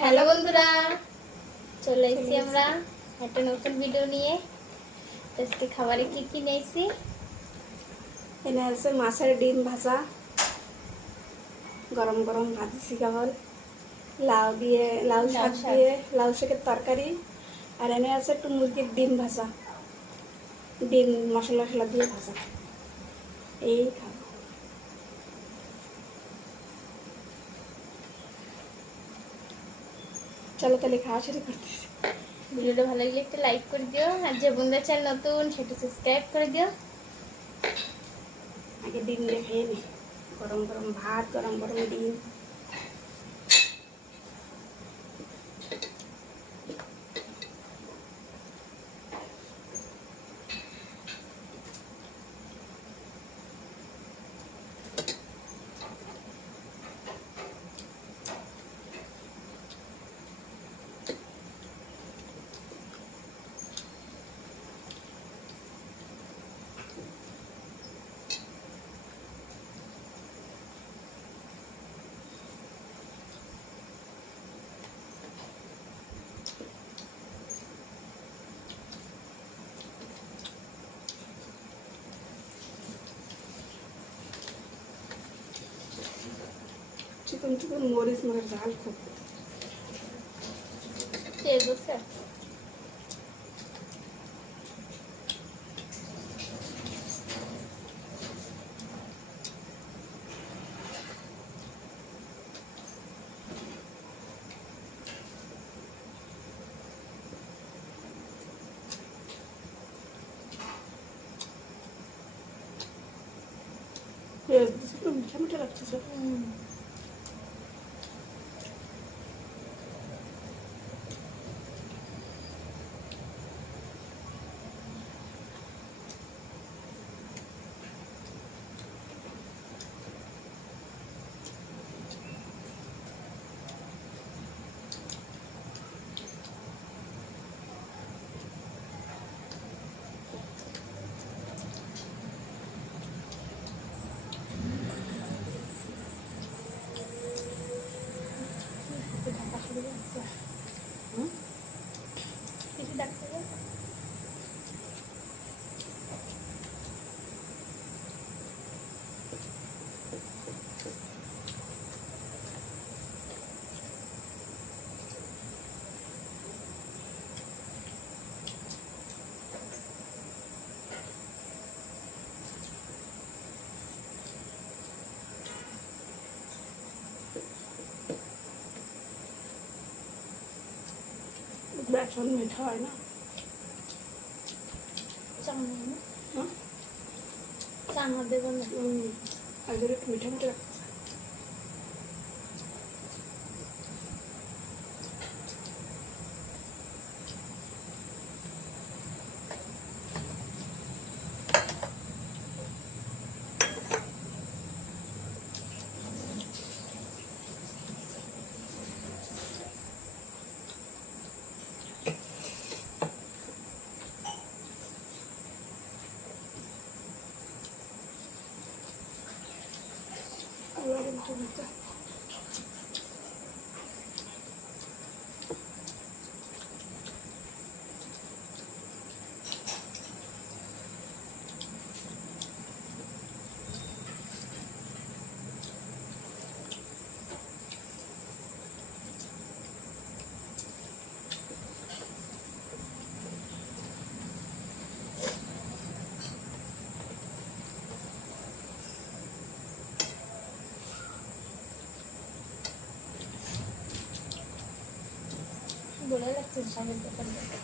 হ্যালো বন্ধুরা, চলে এসেছি আমরা একটা নতুন ভিডিও নিয়ে। আজকে খাবারে কি কি নিয়েছি? এনে আছে মাছের ডিম ভাজা, গরম গরম ভাজছি কেবল, লাউ দিয়ে লাউ শাক দিয়ে লাউ শাকের তরকারি, আর এনে আছে একটু মুরগির ডিম ভাজা, ডিম মশলা টশলা দিয়ে ভাজা। এই খাবো। চলো তাহলে খাওয়া শুরু করতেছি। ভিডিওটা ভালো লাগলে একটা লাইক করে দিও, আর যে বন্ধুরা চ্যানেল নতুন সেটা সাবস্ক্রাইব করে দিও। আগে ডিম দিয়ে খেয়ে নি, গরম গরম ভাত, গরম গরম ডিম। চিকন চিকন মরিচ মরিচ ঝাল খুব। খেয়ে বসে একটু মিঠা মিঠা লাগতেছে। কিছু ডাক্তার বেসন মিঠা হয় না? চামড়া না, হ্যাঁ, চামড়া দেবো না। আগে একটু মিঠা মিঠা লাগতেছে। বলে রাখছি শাকের দোকান থেকে।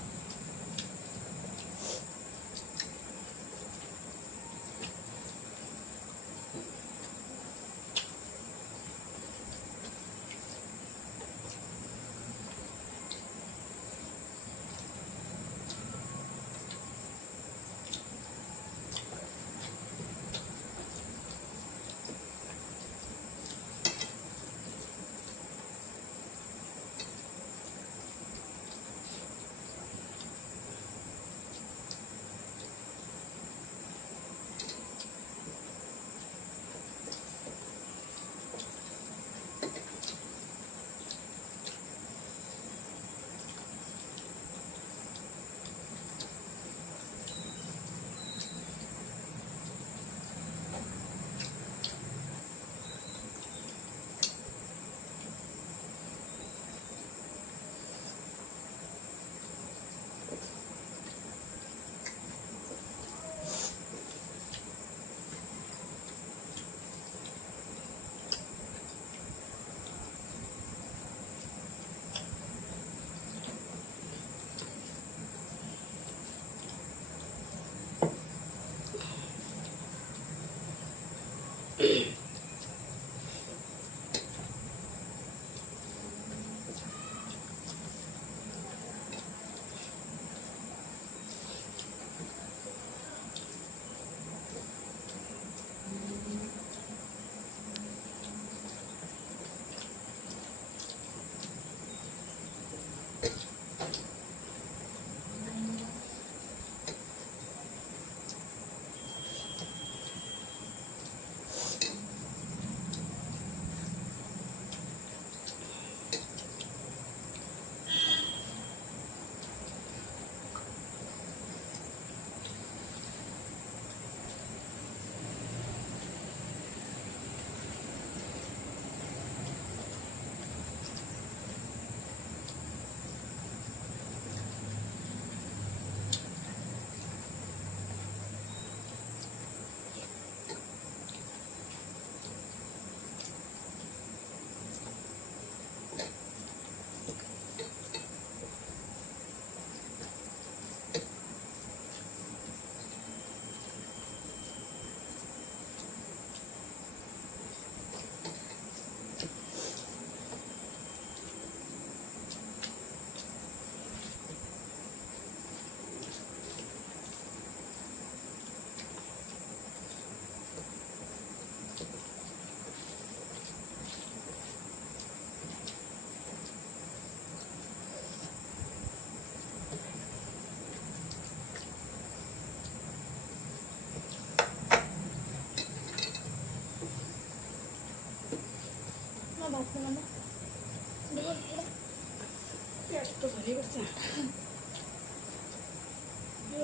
একটু ভরে গেছে,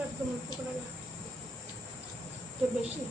একদম অল্প করে না, একটু বেশি।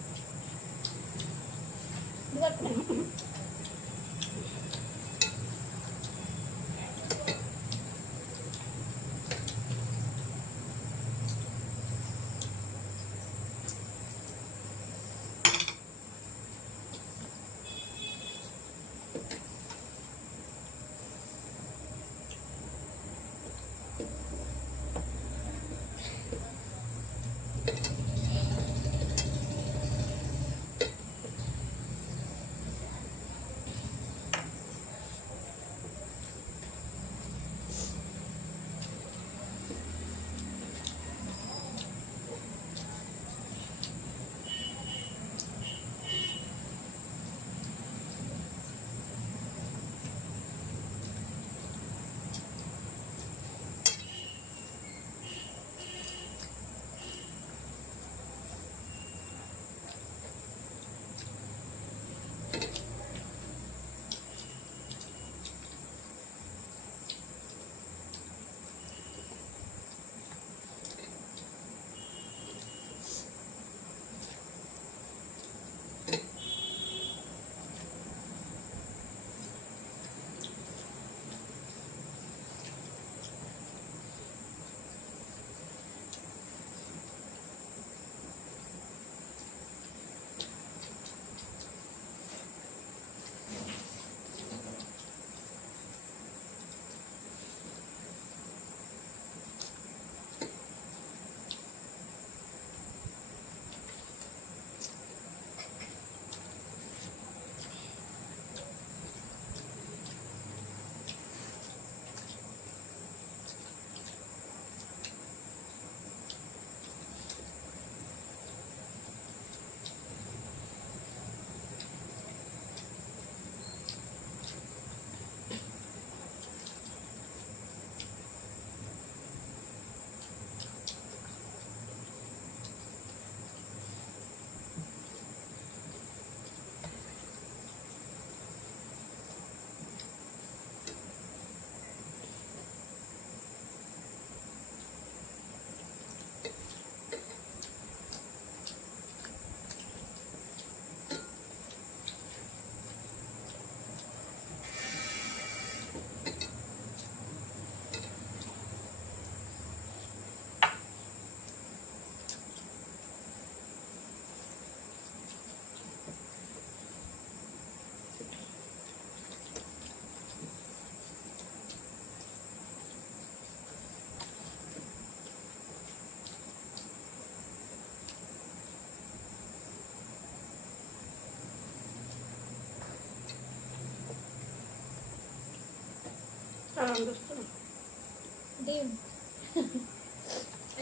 ডিম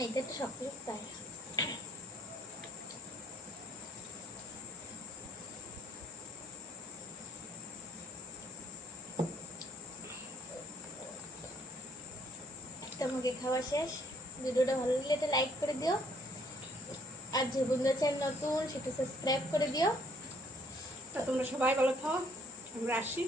এইটা তো শক্ত তাই তোমাকে খাওয়া শেষ। ভিডিওটা ভালো লাগলে এটা লাইক করে দিও, আর যে বন্ধু চ্যানেল নতুন সেটা সাবস্ক্রাইব করে দিও। তা তোমরা সবাই ভালো থাও, আমরা আসি।